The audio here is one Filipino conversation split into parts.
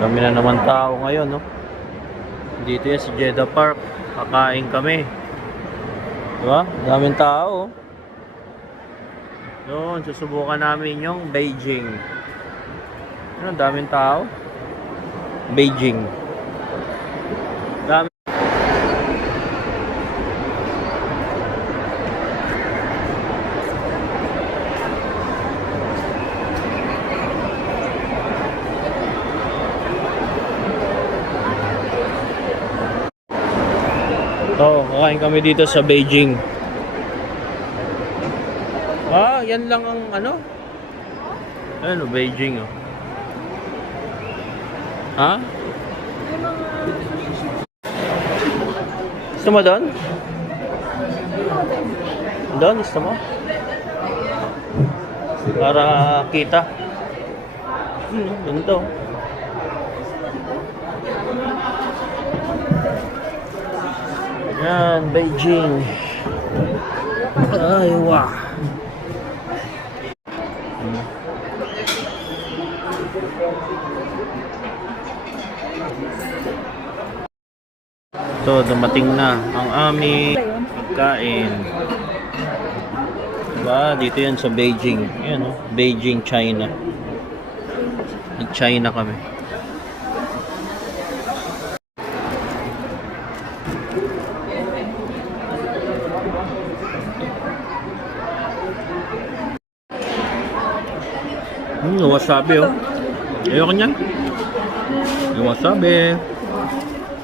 Dami na naman tao ngayon, no? Dito yan sa Jeddah Park. Kakain kami. Diba? Daming tao. Doon, susubukan namin yung Beijing. Ano, daming tao. Beijing. Dami. So, kakain kami dito sa Beijing. Ah, yan lang ang ano? Ano, Beijing, oh. Ha? Gusto mo doon? Doon, gusto mo? Para kita. Ganito. Yan, Beijing. Ay, wow. So, dumating na ang aming pagkain. Diba? Dito yan sa Beijing. Yan, oh. Beijing, China. Nag-China kami. Wasabi, oh. Ayoko niyan. Yung wasabi.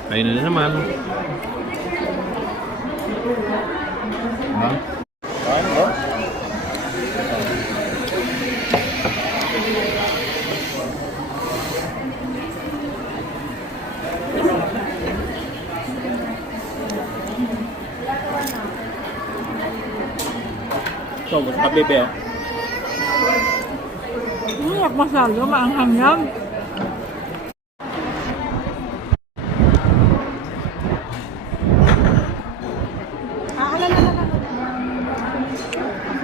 Ayun na naman. Ha? Kain ko? So, wasabi, be, oh. Masyado, maanghang yan.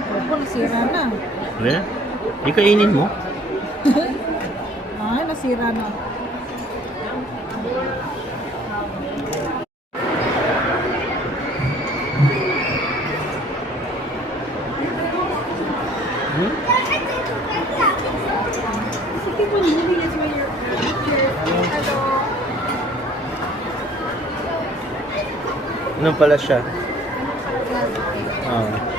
Opo, nasira na. Eh? Di kainin mo? Ay, nasira na. Ano pala siya? Oh.